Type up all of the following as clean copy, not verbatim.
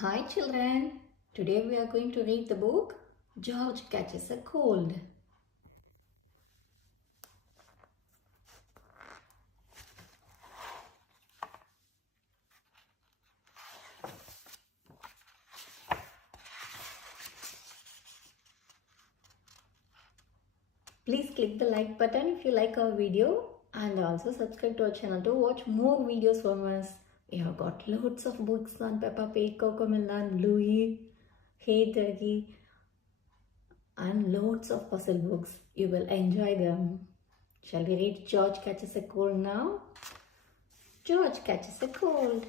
Hi children, today we are going to read the book George Catches a Cold. Please click the like button if you like our video and also subscribe to our channel to watch more videos from us. We have got loads of books on Peppa Pig, Cocomelon, Bluey, Hey Turkey and loads of puzzle books. You will enjoy them. Shall we read George Catches a Cold now? George catches a cold.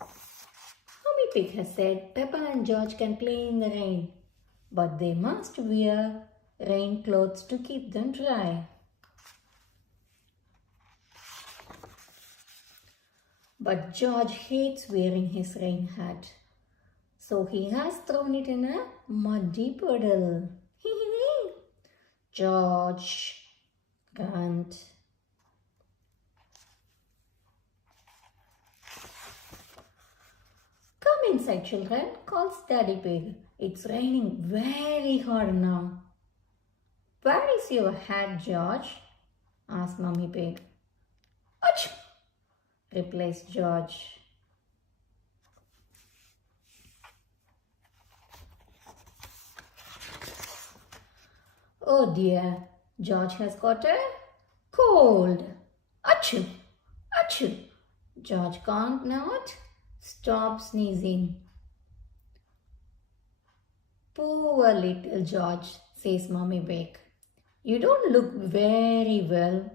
Mummy Pig has said Peppa and George can play in the rain, but they must wear rain clothes to keep them dry. But George hates wearing his rain hat, so he has thrown it in a muddy puddle. George can't. Come inside, children, calls Daddy Pig. It's raining very hard now. Where is your hat, George? Asked Mummy Pig. Achoo! Replies George. Oh dear, George has got a cold. Achoo! Achoo! George can't not stop sneezing. Poor little George, says Mummy Pig. You don't look very well.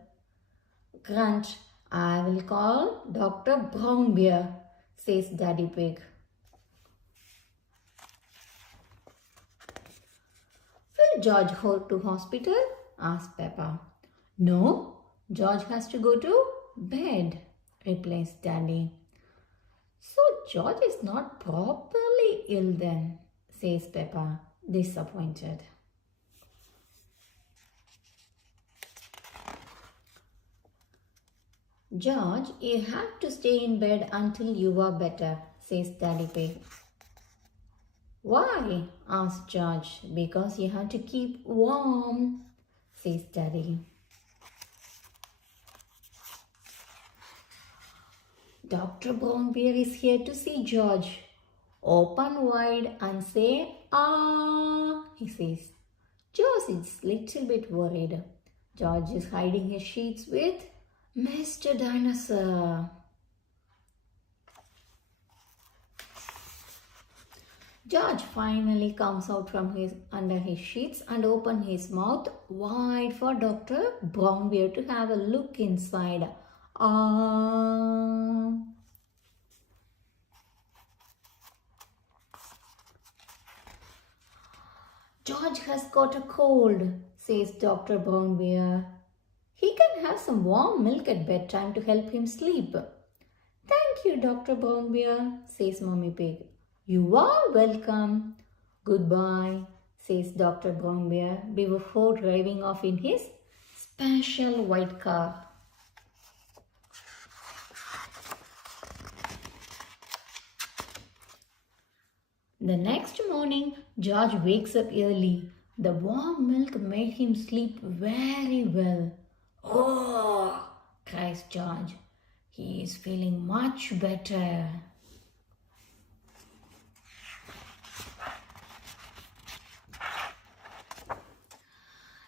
Grunt, I will call Dr. Brown Bear, says Daddy Pig. Will George go to hospital? Asked Peppa. No, George has to go to bed, replies Daddy. So George is not properly ill then, says Peppa, disappointed. George, you have to stay in bed until you are better, says Daddy Pig. Why? Asked George. Because you have to keep warm, says Daddy. Dr. Brown Bear is here to see George. Open wide and say, ah, he says. George is little bit worried. George is hiding his sheets with Mr. Dinosaur. George finally comes out from under his sheets and opens his mouth wide for Dr. Brown Bear to have a look inside. Ah. George has got a cold, says Dr. Brown Bear. He can have some warm milk at bedtime to help him sleep. Thank you, Dr. Brown Bear, says Mummy Pig. You are welcome. Goodbye, says Dr. Brown Bear before driving off in his special white car. The next morning, George wakes up early. The warm milk made him sleep very well. Oh, cries George. He is feeling much better.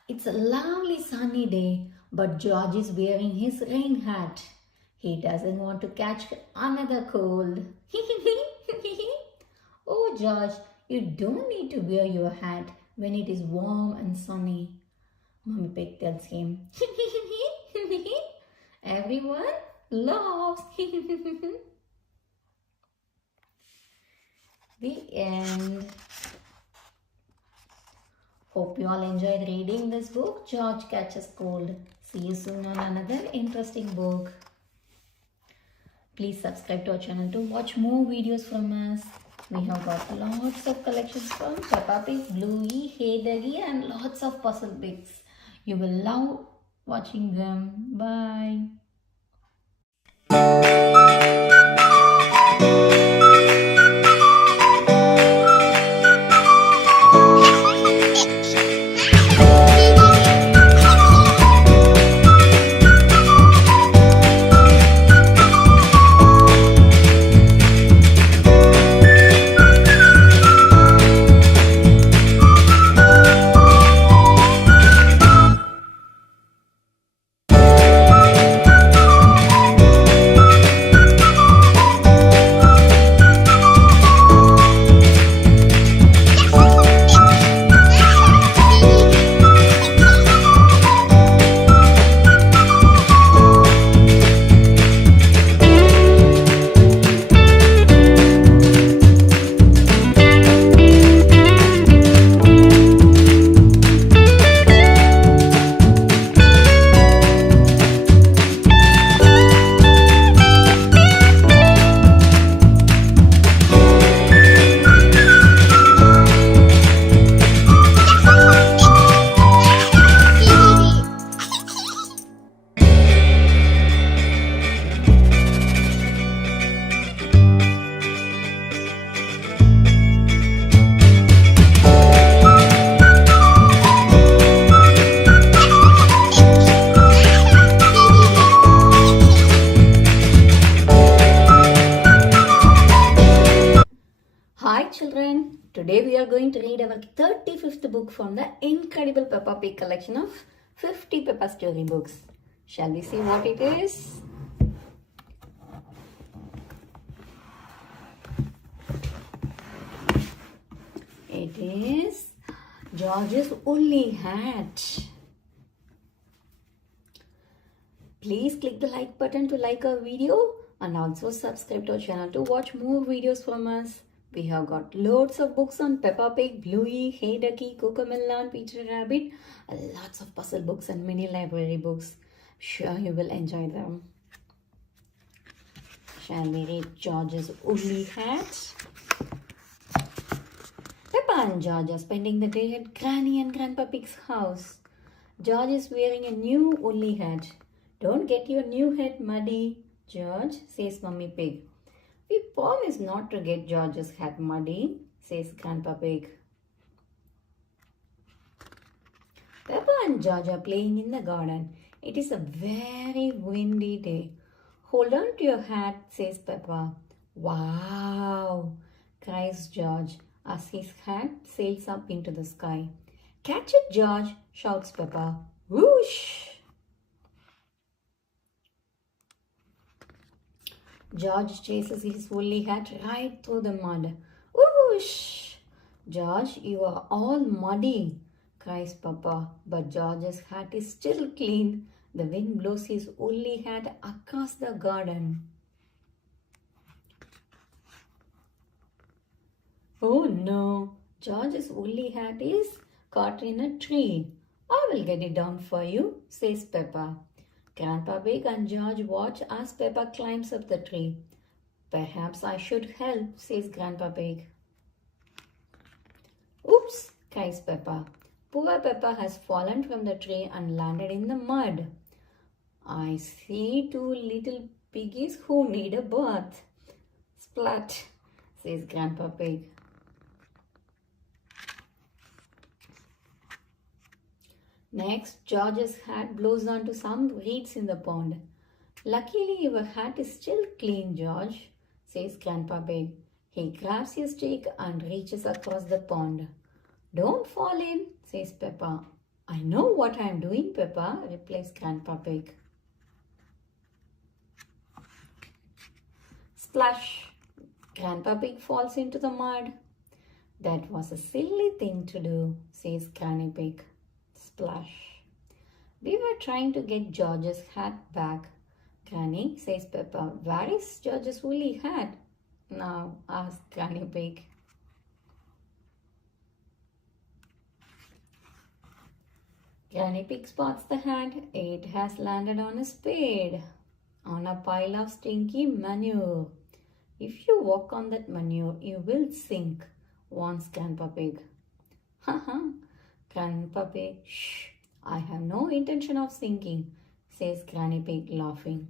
It's a lovely sunny day, but George is wearing his rain hat. He doesn't want to catch another cold. Oh, George, you don't need to wear your hat when it is warm and sunny. Mummy Pig tells him. Everyone laughs. The end. Hope you all enjoyed reading this book, George Catches Cold. See you soon on another interesting book. Please subscribe to our channel to watch more videos from us. We have got lots of collections from Peppa Pig, Bluey, Hey Doggy and lots of puzzle bits. You will love watching them. Bye. children. Today we are going to read our 35th book from the incredible Peppa Pig collection of 50 Peppa story books. Shall we see what it is? It is George's woolly hat. Please click the like button to like our video and also subscribe to our channel to watch more videos from us. We have got loads of books on Peppa Pig, Bluey, Hey Ducky, Cocomelon, Peter Rabbit, and lots of puzzle books and mini library books. Sure you will enjoy them. Shall we read George's woolly hat? Peppa and George are spending the day at Granny and Grandpa Pig's house. George is wearing a new woolly hat. Don't get your new hat muddy, George, says Mummy Pig. We promise not to get George's hat muddy, says Grandpa Pig. Peppa and George are playing in the garden. It is a very windy day. Hold on to your hat, says Peppa. Wow, cries George as his hat sails up into the sky. Catch it, George, shouts Peppa. Whoosh! George chases his woolly hat right through the mud. Whoosh! George, you are all muddy, cries Peppa. But George's hat is still clean. The wind blows his woolly hat across the garden. Oh no! George's woolly hat is caught in a tree. I will get it down for you, says Peppa. Grandpa Pig and George watch as Peppa climbs up the tree. Perhaps I should help, says Grandpa Pig. Oops, cries Peppa. Poor Peppa has fallen from the tree and landed in the mud. I see two little piggies who need a bath. Splat, says Grandpa Pig. Next, George's hat blows onto some reeds in the pond. Luckily, your hat is still clean, George, says Grandpa Pig. He grabs his stick and reaches across the pond. Don't fall in, says Peppa. I know what I am doing, Peppa, replies Grandpa Pig. Splash! Grandpa Pig falls into the mud. That was a silly thing to do, says Granny Pig. Splash. We were trying to get George's hat back. Granny, says Peppa. Where is George's woolly hat? Now, asks Granny Pig. Granny Pig spots the hat. It has landed on a spade, on a pile of stinky manure. If you walk on that manure, you will sink, warns Grandpa Pig. Haha. Grandpa Pig, shh, I have no intention of sinking, says Granny Pig laughing.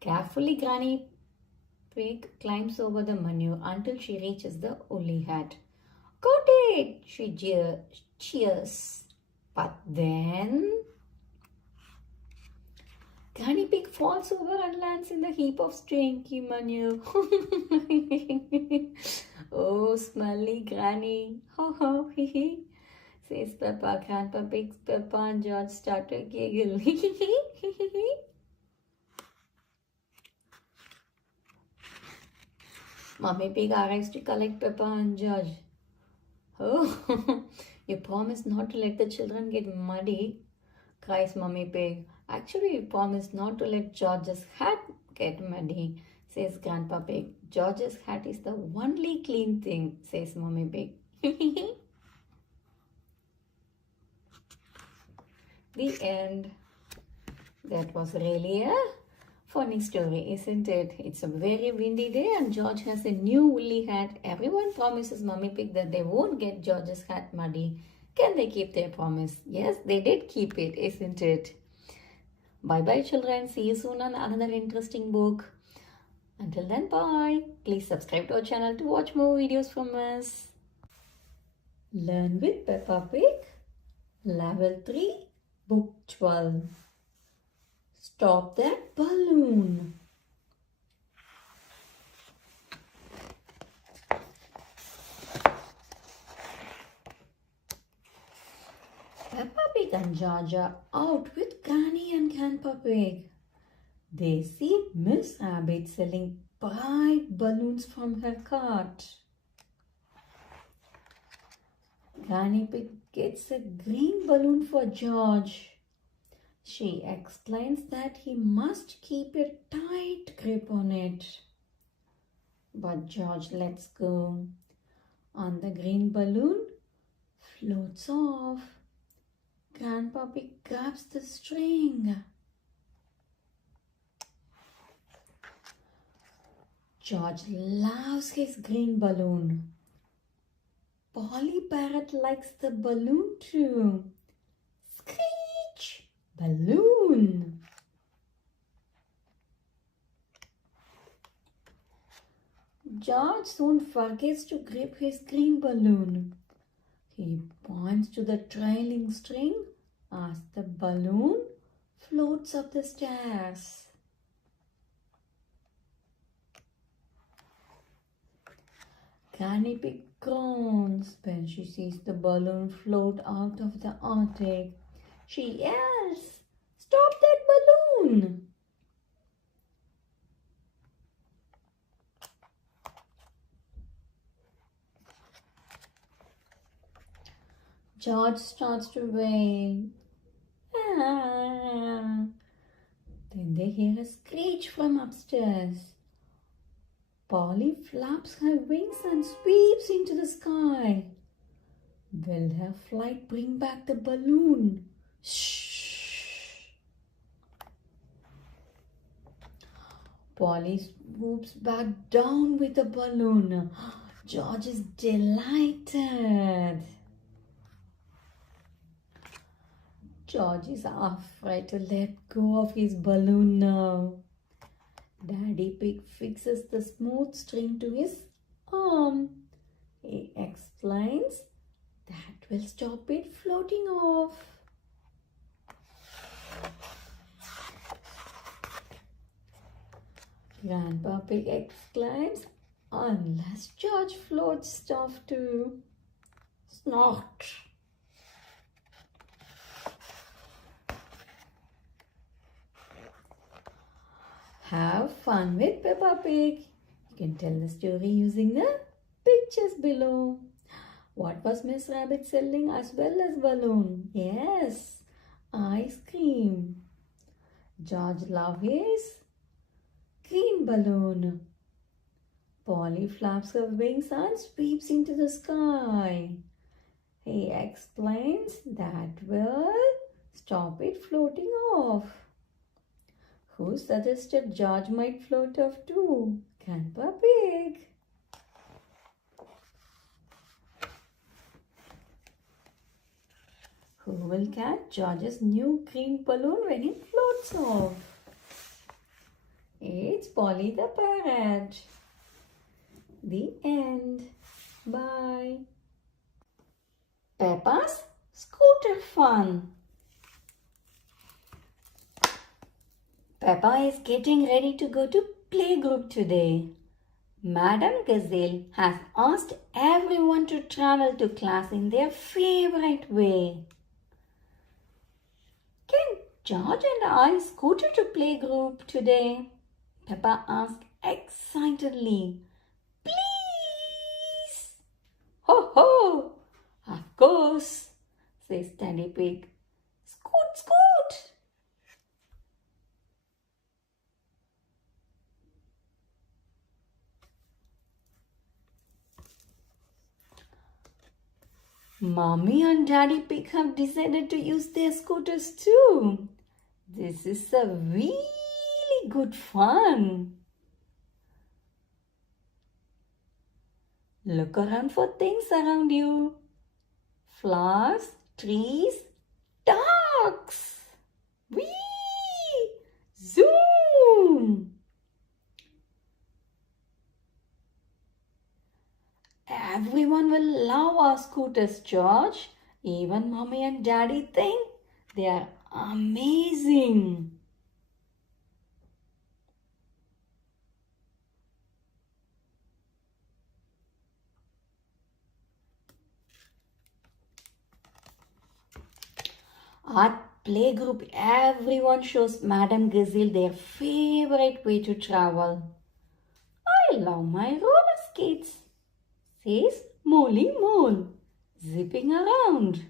Carefully, Granny Pig climbs over the manure until she reaches the woolly hat. Got it, she cheers. But then Granny Pig falls over and lands in the heap of stinky manure. Oh, smelly Granny. Ho ho, hee hee, says Peppa. Grandpa Pig, Peppa and George start to giggle. Mummy Pig arrives to collect Peppa and George. Oh, you promised not to let the children get muddy, cries Mummy Pig. Actually, you promised not to let George's hat get muddy, says Grandpa Pig. George's hat is the only clean thing, says Mummy Pig. The end. That was really a funny story, isn't it? It's a very windy day and George has a new woolly hat. Everyone promises Mummy Pig that they won't get George's hat muddy. Can they keep their promise? Yes, they did keep it, isn't it? Bye-bye, children. See you soon on another interesting book. Until then, bye. Please subscribe to our channel to watch more videos from us. Learn with Peppa Pig. Level 3, Book 12. Stop that balloon. Pig and George are out with Granny and Grandpa Pig. They see Miss Rabbit selling bright balloons from her cart. Granny Pig gets a green balloon for George. She explains that he must keep a tight grip on it. But George lets go, and the green balloon floats off. Grandpa Pig grabs the string. George loves his green balloon. Polly Parrot likes the balloon too. Screech! Balloon! George soon forgets to grip his green balloon. He points to the trailing string as the balloon floats up the stairs. Granny Pig groans when she sees the balloon float out of the attic. She yells, "Stop that balloon!" George starts to wail. Ah. Then they hear a screech from upstairs. Polly flaps her wings and sweeps into the sky. Will her flight bring back the balloon? Shh! Polly swoops back down with the balloon. George is delighted. George is afraid to let go of his balloon now. Daddy Pig fixes the smooth string to his arm. He explains that will stop it floating off. Grandpa Pig exclaims, "Unless George floats off too." Snort! Have fun with Peppa Pig. You can tell the story using the pictures below. What was Miss Rabbit selling as well as balloon? Yes, ice cream. George loves his green balloon. Polly flaps her wings and sweeps into the sky. He explains that will stop it floating off. Who suggested George might float off too? Grandpa Pig. Who will catch George's new green balloon when it floats off? It's Polly the Parrot. The end. Bye. Peppa's Scooter Fun. Peppa is getting ready to go to playgroup today. Madam Gazelle has asked everyone to travel to class in their favorite way. Can George and I scooter to playgroup today? Peppa asked excitedly. Please! Ho ho! Of course, says Daddy Pig. Scoot, scoot! Mommy and Daddy Pig have decided to use their scooters too. This is a really good fun. Look around for things around you. Flowers, trees, ducks. Whee! Zoom! Everyone will love our scooters, George. Even Mommy and Daddy think they are amazing. At playgroup, everyone shows Madame Gazelle their favorite way to travel. I love my roller skates, says Molly Mole, zipping around.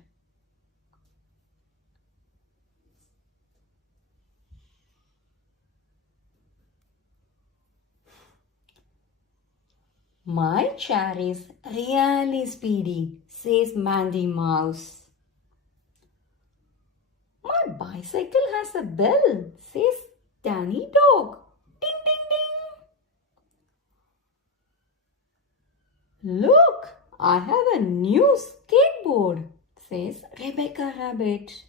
My chair is really speedy, says Mandy Mouse. My bicycle has a bell, says Danny Dog. Ding, ding, ding. Look, I have a new skateboard, says Rebecca Rabbit.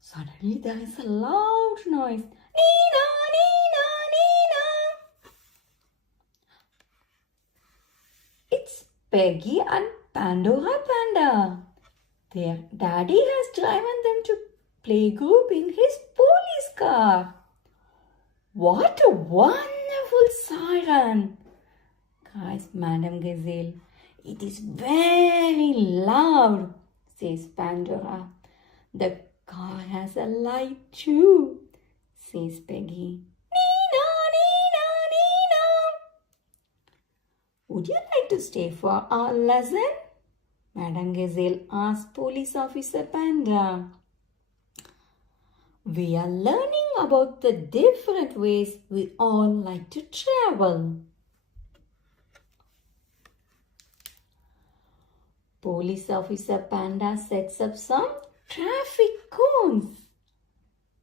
Suddenly there is a loud noise. Nina, Nina, Nina. It's Peggy and Pandora Panda. Their daddy has driven them to playgroup in his police car. What a wonderful siren, cries Madame Gazelle. It is very loud, says Pandora. The car has a light too, says Peggy. Nina, Nina, Nina. Would you like to stay for our lesson? Madame Gazelle asked Police Officer Panda. We are learning about the different ways we all like to travel. Police Officer Panda sets up some traffic cones.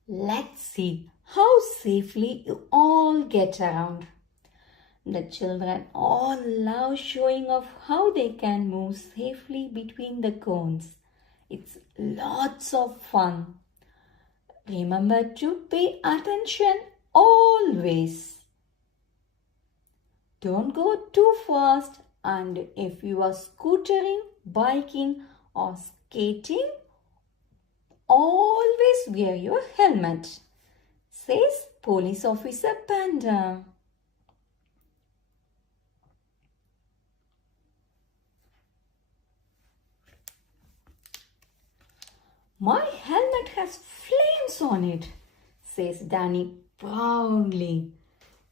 Let's see how safely you all get around. The children all love showing off how they can move safely between the cones. It's lots of fun. Remember to pay attention always. Don't go too fast, and if you are scootering, biking or skating, always wear your helmet, says Police Officer Panda. My helmet has flames on it, says Danny proudly.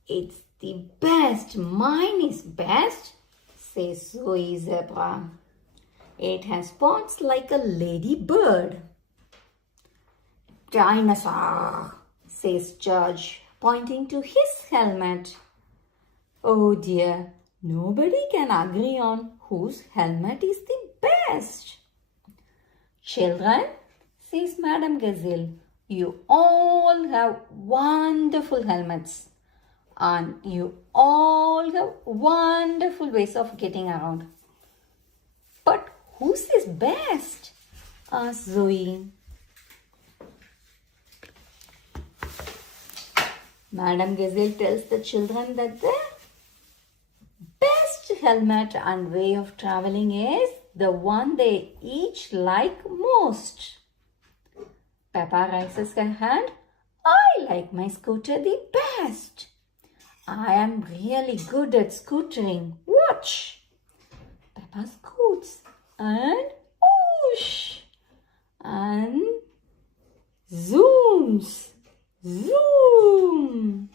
It's the best. Mine is best, says Zoe Zebra. It has spots like a ladybird. Dinosaur, says George, pointing to his helmet. Oh dear, nobody can agree on whose helmet is the best. Children, says Madame Gazelle, you all have wonderful helmets and you all have wonderful ways of getting around. But whose is best? Asked Zoe. Madame Gazelle tells the children that the best helmet and way of traveling is the one they each like most. Peppa raises her hand. I like my scooter the best. I am really good at scootering. Watch. Peppa scoots and whoosh and zooms. Zoom.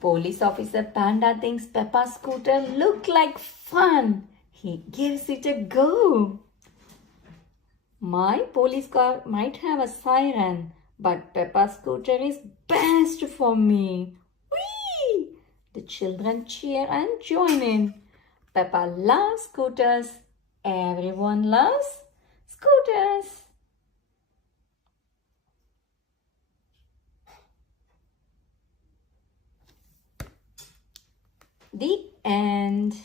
Police Officer Panda thinks Peppa's scooter look like fun. He gives it a go. My police car might have a siren, but Peppa's scooter is best for me. Whee! The children cheer and join in. Peppa loves scooters. Everyone loves scooters. The end.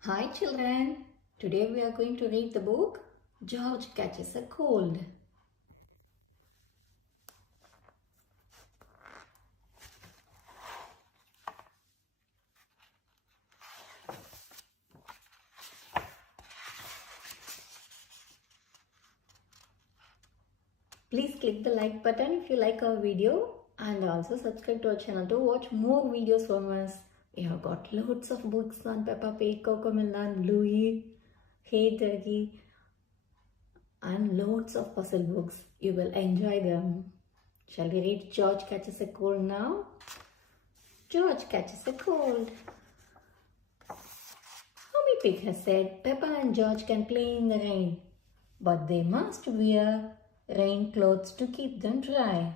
Hi children. Today we are going to read the book George Catches a Cold. Please click the like button if you like our video and also subscribe to our channel to watch more videos from us. We have got loads of books on Peppa Pig, Cocomelon, Bluey, Hey Turkey and loads of puzzle books. You will enjoy them. Shall we read George Catches a Cold now? George catches a cold. Mommy Pig has said Peppa and George can play in the rain, but they must wear rain clothes to keep them dry.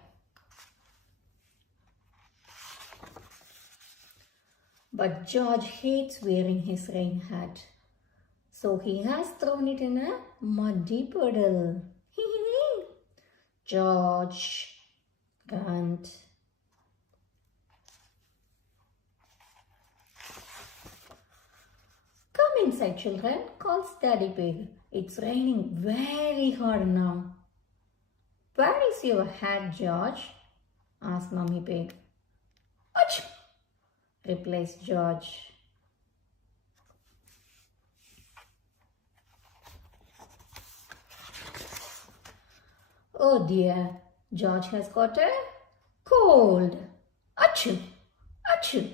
But George hates wearing his rain hat, so he has thrown it in a muddy puddle. George, grunt. Come inside, children, calls Daddy Pig. It's raining very hard now. Where is your hat, George? Asked Mummy Pig. Achoo! Replies George. Oh dear, George has got a cold. Achoo! Achoo!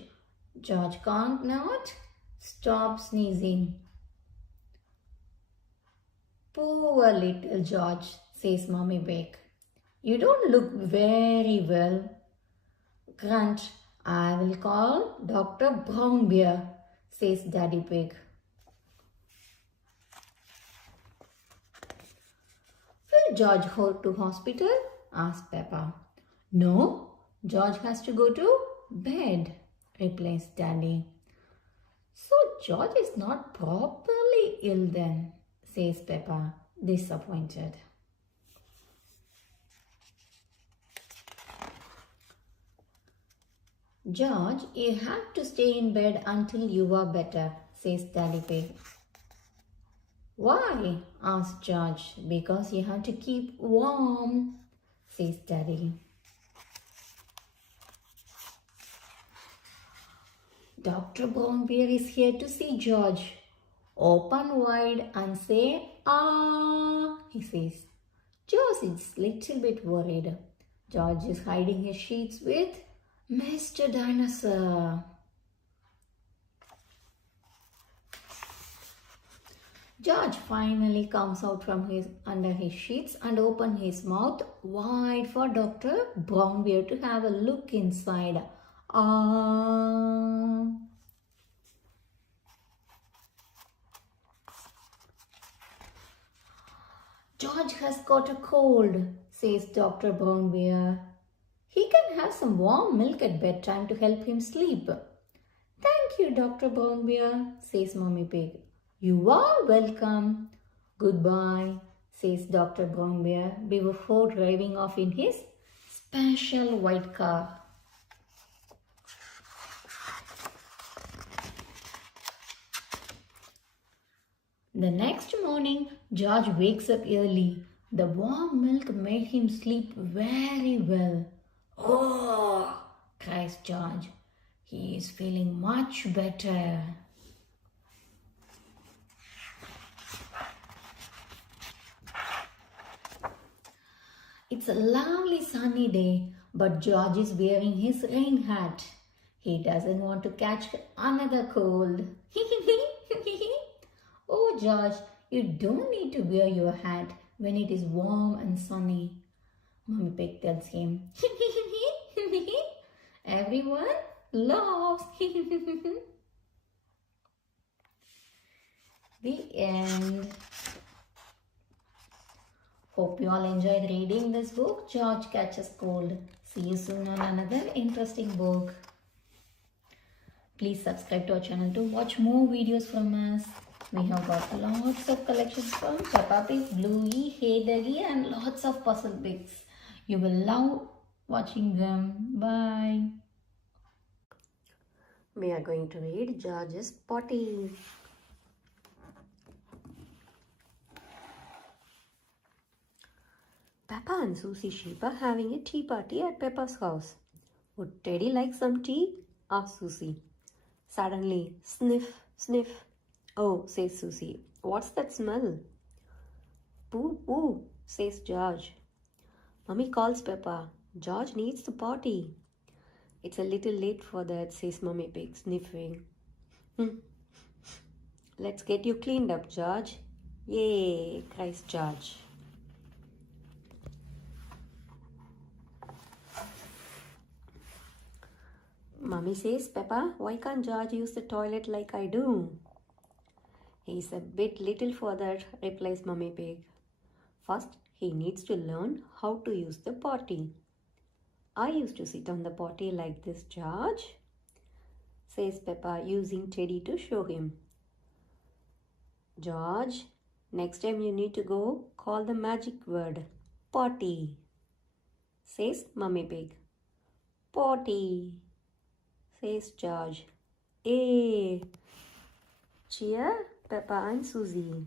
George can't not stop sneezing. Poor little George, says Mummy Pig. You don't look very well. Grunt, I will call Dr. Brownbear, says Daddy Pig. Will George go to hospital? Asked Peppa. No, George has to go to bed, replies Daddy. So George is not properly ill then, says Peppa, disappointed. George, you have to stay in bed until you are better, says Daddy Pig. Why? Asked George. Because you have to keep warm, says Daddy. Dr. Brownbear is here to see George. Open wide and say, ah, he says. George is little bit worried. George is hiding his sheets with Mr. Dinosaur. George finally comes out from under his sheets and opens his mouth wide for Dr. Brownbear to have a look inside. Ah. George has got a cold, says Dr. Brownbear. He can have some warm milk at bedtime to help him sleep. Thank you, Dr. Brownbear, says Mummy Pig. You are welcome. Goodbye, says Dr. Brownbear before driving off in his special white car. The next morning, George wakes up early. The warm milk made him sleep very well. Oh, cries George. He is feeling much better. It's a lovely sunny day, but George is wearing his rain hat. He doesn't want to catch another cold. Oh, George, you don't need to wear your hat when it is warm and sunny. Mummy Pig tells him. Everyone laughs. The end. Hope you all enjoyed reading this book, George Catches Cold. See you soon on another interesting book. Please subscribe to our channel to watch more videos from us. We have got lots of collections from Peppa Pig, Bluey, Hey Doggy and lots of puzzle books. You will love watching them. Bye. We are going to read George's Potty. Peppa and Susie Sheep are having a tea party at Peppa's house. Would Teddy like some tea? Asked Susie. Suddenly, sniff, sniff. Oh, says Susie. What's that smell? Poo, poo, says George. Mummy calls Peppa. George needs the potty. It's a little late for that, says Mummy Pig, sniffing. Let's get you cleaned up, George. Yay, cries George. Mummy says, Peppa, why can't George use the toilet like I do? He's a bit little for that, replies Mummy Pig. First, he needs to learn how to use the potty. I used to sit on the potty like this, George, says Peppa, using Teddy to show him. George, next time you need to go, call the magic word, potty, says Mummy Pig. Potty, says George. Hey, cheer Peppa and Susie.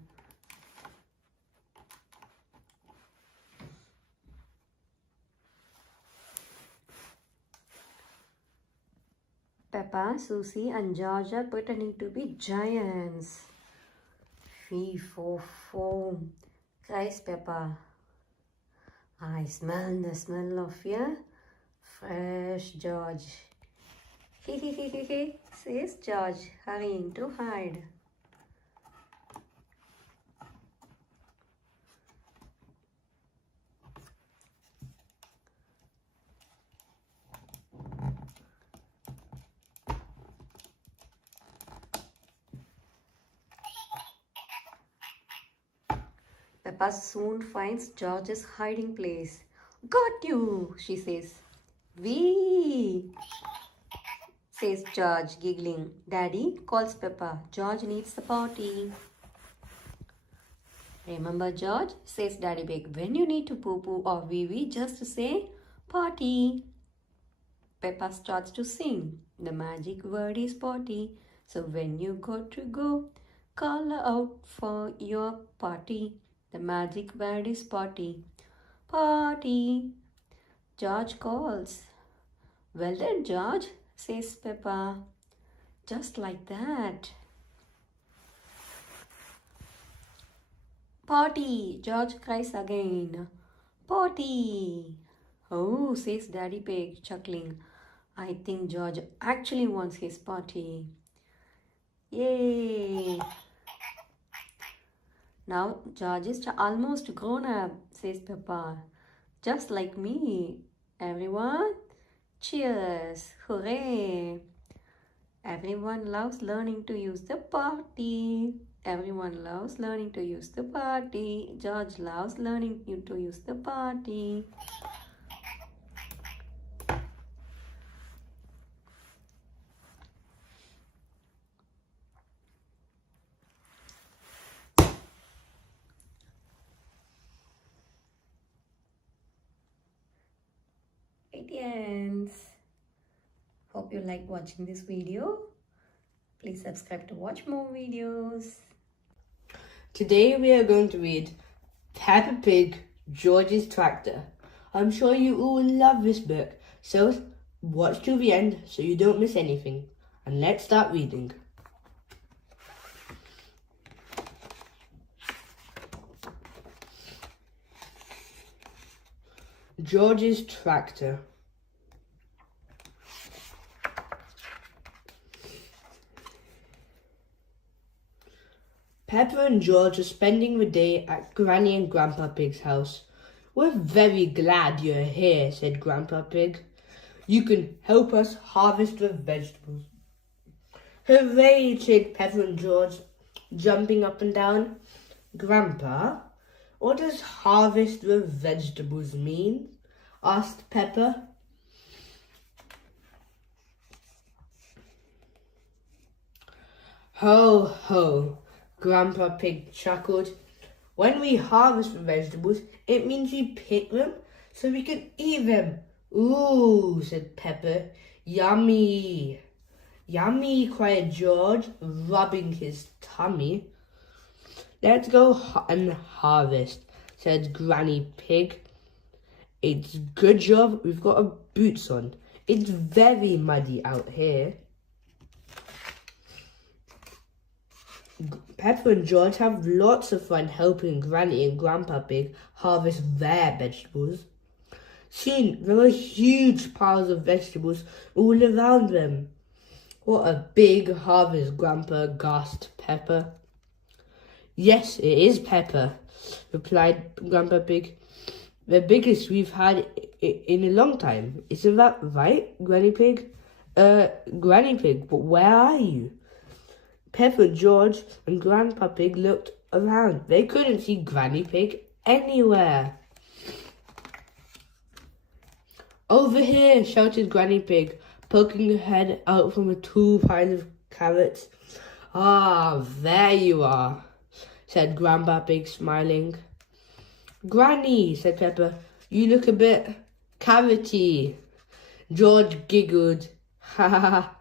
Peppa, Susie and George are pretending to be giants. Fee, fo, foam, cries Peppa. I smell the smell of your fresh George. He, says George, hurrying to hide. Peppa soon finds George's hiding place. Got you, she says. Wee, says George, giggling. Daddy calls Peppa. George needs the potty. Remember, George, says Daddy Pig, when you need to poo-poo or wee-wee, just say potty. Peppa starts to sing. The magic word is potty. So when you got to go, call out for your potty. The magic word is potty. Potty. George calls. Well done, George, says Peppa. Just like that. Potty, George cries again. Potty. Oh, says Daddy Pig, chuckling. I think George actually wants his potty. Yay! Now George is almost grown up, says Peppa. Just like me. Everyone, cheers! Hooray! Everyone loves learning to use the potty. Everyone loves learning to use the potty. George loves learning to use the potty. Indians. Hope you like watching this video. Please subscribe to watch more videos. Today we are going to read Peppa Pig, George's Tractor. I'm sure you all love this book, so watch to the end so you don't miss anything. And let's start reading. George's Tractor. Peppa and George are spending the day at Granny and Grandpa Pig's house. We're very glad you're here, said Grandpa Pig. You can help us harvest the vegetables. Hooray, said Peppa and George, jumping up and down. Grandpa, what does harvest the vegetables mean? Asked Peppa. Ho, ho, Grandpa Pig chuckled. When we harvest the vegetables, it means we pick them so we can eat them. Ooh, said Peppa. Yummy. Yummy, cried George, rubbing his tummy. Let's go and harvest, said Granny Pig. It's good job we've got our boots on. It's very muddy out here. Peppa and George have lots of fun helping Granny and Grandpa Pig harvest their vegetables. Soon there were huge piles of vegetables all around them. What a big harvest, Grandpa, gasped Peppa. Yes, it is, Peppa, replied Grandpa Pig. The biggest we've had in a long time. Isn't that right, Granny Pig? Granny Pig, but where are you? Peppa, George, and Grandpa Pig looked around. They couldn't see Granny Pig anywhere. Over here, shouted Granny Pig, poking her head out from a tall pile of carrots. Ah, there you are, said Grandpa Pig, smiling. Granny, said Peppa, you look a bit carroty. George giggled. Ha ha ha,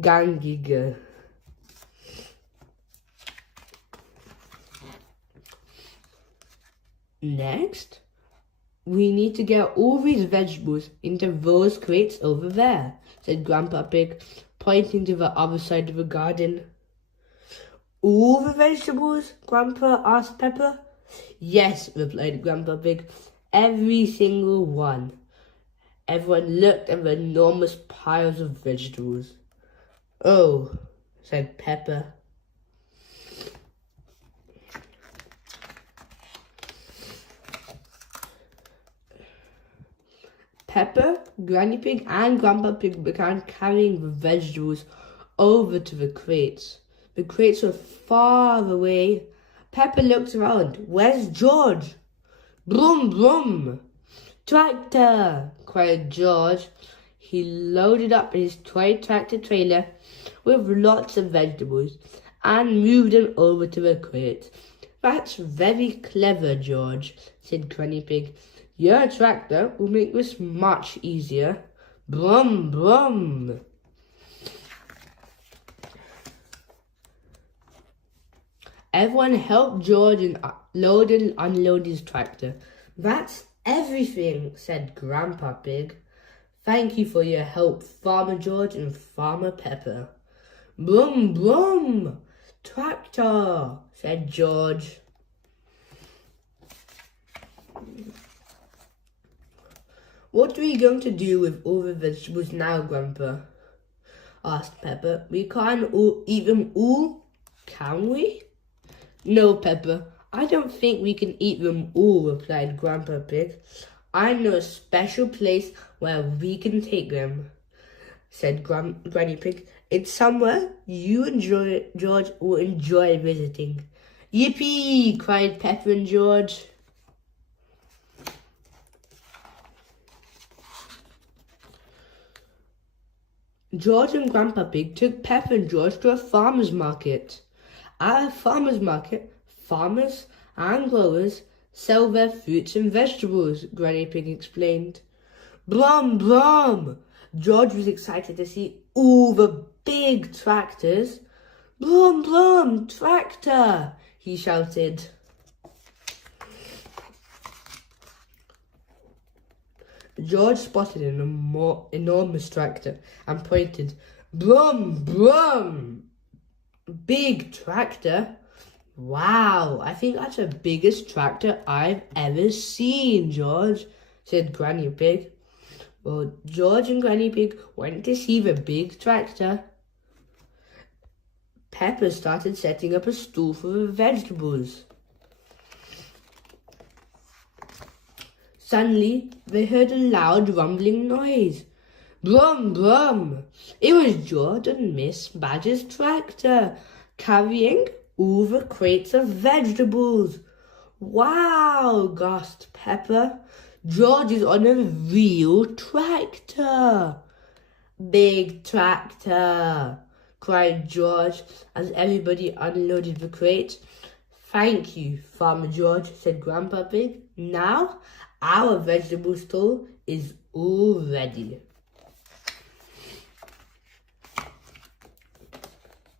gang giggle. Next, we need to get all these vegetables into those crates over there, said Grandpa Pig, pointing to the other side of the garden. All the vegetables? Grandpa asked Peppa. Yes, replied Grandpa Pig, every single one. Everyone looked at the enormous piles of vegetables. Oh, said Peppa. Peppa, Granny Pig, and Grandpa Pig began carrying the vegetables over to the crates. The crates were far away. Peppa looked around. Where's George? Brum, brum! Tractor! Cried George. He loaded up his toy tractor trailer with lots of vegetables and moved them over to the crates. That's very clever, George, said Granny Pig. Your tractor will make this much easier. Brum, brum. Everyone helped George load and unload his tractor. That's everything, said Grandpa Pig. Thank you for your help, Farmer George and Farmer Peppa. Brum, brum. Tractor, said George. What are we going to do with all the vegetables now, Grandpa? Asked Peppa. We can't eat them all, can we? No, Peppa, I don't think we can eat them all, replied Grandpa Pig. I know a special place where we can take them, said Granny Pig. It's somewhere you and George will enjoy visiting. Yippee! Cried Peppa and George. George and Grandpa Pig took Peppa and George to a farmer's market. At a farmer's market, farmers and growers sell their fruits and vegetables, Granny Pig explained. Brum, brum! George was excited to see all the big tractors. Brum, brum, tractor! He shouted. George spotted an enormous tractor and pointed. Brum, brum! Big tractor? Wow, I think that's the biggest tractor I've ever seen, George, said Granny Pig. Well, George and Granny Pig went to see the big tractor. Peppa started setting up a stool for the vegetables. Suddenly, they heard a loud rumbling noise. Brum, brum! It was George and Miss Badger's tractor, carrying all the crates of vegetables. Wow, gasped Peppa. George is on a real tractor. Big tractor, cried George as everybody unloaded the crates. Thank you, Farmer George, said Grandpa Pig. Now, our vegetable store is all ready.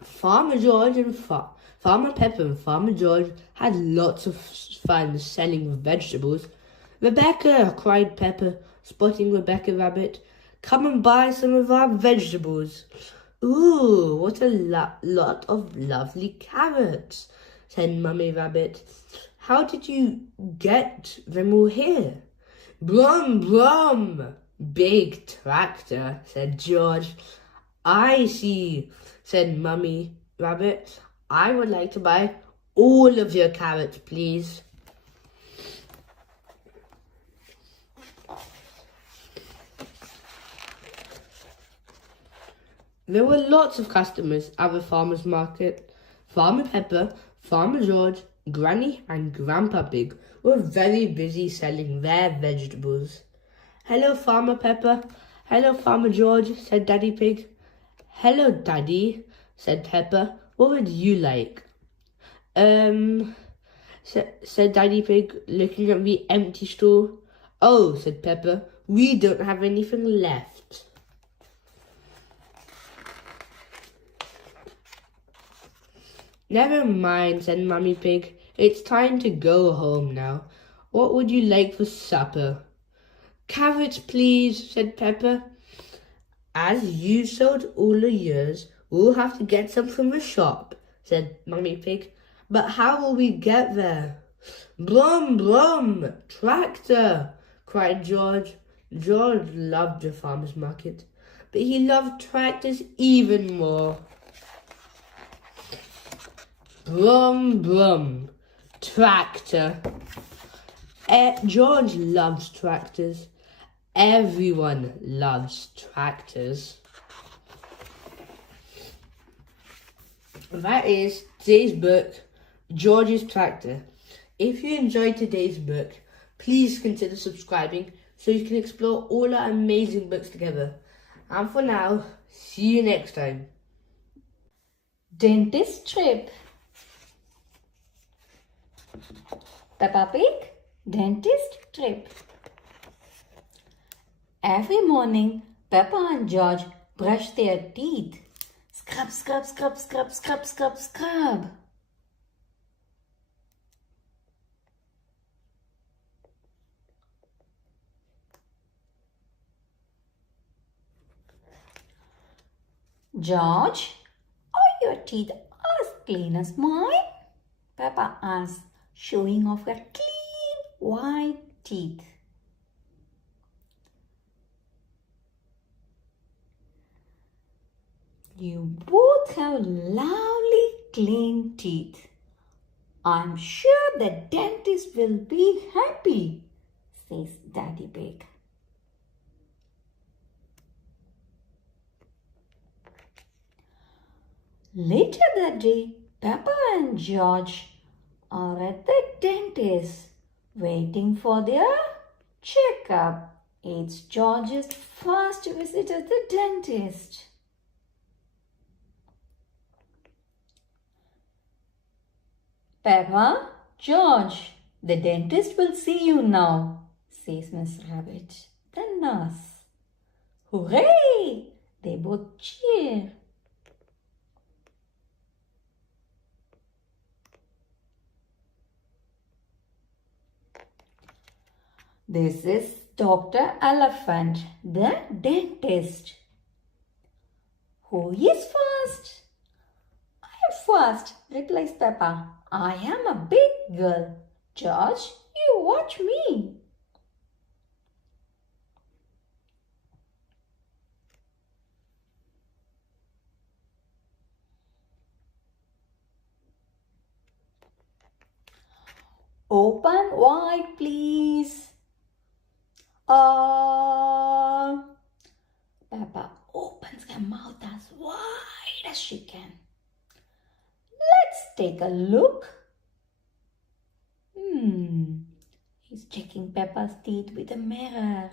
Farmer George and Farmer Peppa and Farmer George had lots of fun selling the vegetables. Rebecca, cried Peppa, spotting Rebecca Rabbit. Come and buy some of our vegetables. Ooh, what a lot of lovely carrots, said Mummy Rabbit. How did you get them all here? Brum, brum. Big tractor, said George. I see, said Mummy Rabbit. I would like to buy all of your carrots, please. There were lots of customers at the farmer's market. Farmer Pepper, Farmer George, Granny and Grandpa Pig were very busy selling their vegetables. Hello, Farmer Pepper. Hello, Farmer George, said Daddy Pig. Hello, Daddy, said Pepper. What would you like? Said Daddy Pig, looking at the empty stall. Oh, said Pepper, we don't have anything left. Never mind, said Mummy Pig. It's time to go home now. What would you like for supper? Carrots, please, said Pepper. As you sold all the years, we'll have to get some from the shop, said Mummy Pig. But how will we get there? Brum, brum, tractor, cried George. George loved the farmer's market, but he loved tractors even more. Brum, brum, tractor. George loves tractors. Everyone loves tractors. That is today's book, George's Tractor. If you enjoyed today's book, please consider subscribing so you can explore all our amazing books together. And for now, see you next time. Dentist trip. Peppa Pig, dentist trip. Every morning, Peppa and George brush their teeth. Scrub, scrub, scrub, scrub, scrub, scrub, scrub. George, are your teeth as clean as mine? Peppa asked, showing off her clean white teeth. You both have lovely clean teeth. I'm sure the dentist will be happy, says Daddy Pig. Later that day, Peppa and George are at the dentist waiting for their checkup. It's George's first visit at the dentist. Peppa, George, the dentist will see you now, says Miss Rabbit, the nurse. Hooray! They both cheer. This is Dr. Elephant, the dentist. Who is first? I am first, replies Peppa. I am a big girl. George, you watch me. Open wide, please. Peppa opens her mouth as wide as she can. Let's take a look. He's checking Peppa's teeth with a mirror.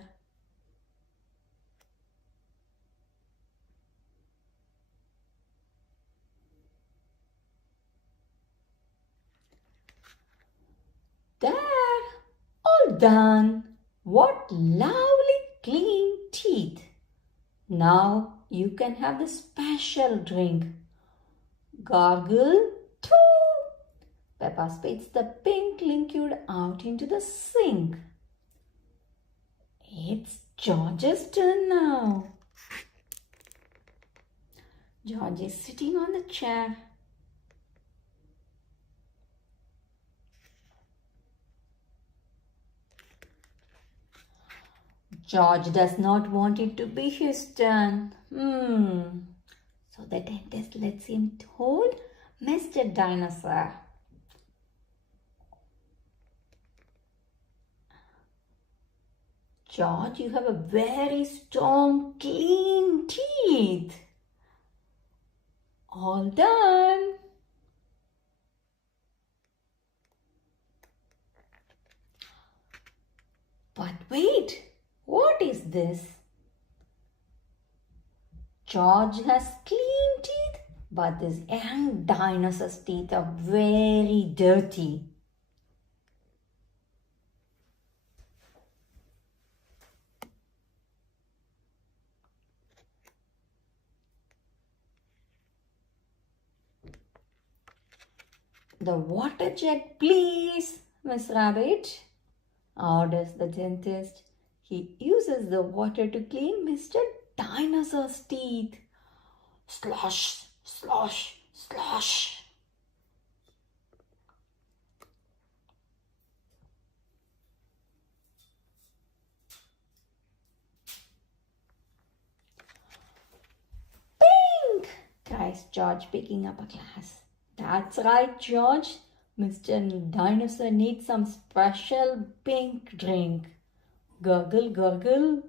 There, all done. What lovely clean teeth. Now you can have the special drink. Gargle too. Peppa spits the pink liquid out into the sink. It's George's turn now. George is sitting on the chair. George does not want it to be his turn. So the dentist lets him hold Mr. Dinosaur. George, you have a very strong, clean teeth. All done. But wait, what is this? George has clean teeth, but this young dinosaur's teeth are very dirty. The water jet, please, Miss Rabbit, orders the dentist. He uses the water to clean Mr. Dinosaur's teeth. Slosh, slosh, slosh. Pink! Cries George, picking up a glass. That's right, George. Mr. Dinosaur needs some special pink drink. Gurgle, gurgle.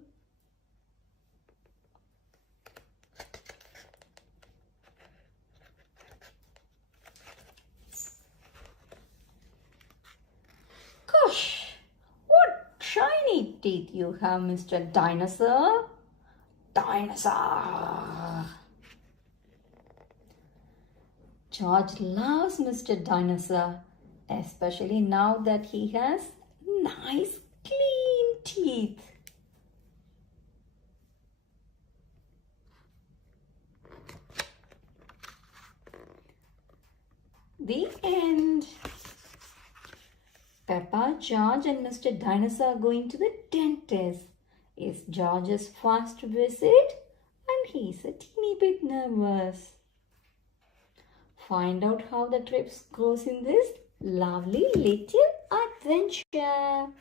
Gosh, what shiny teeth you have, Mr. Dinosaur. Dinosaur. George loves Mr. Dinosaur, especially now that he has nice clean teeth. The end. Peppa, George and Mr. Dinosaur are going to the dentist. It's George's first visit and he's a teeny bit nervous. Find out how the trip goes in this lovely little adventure.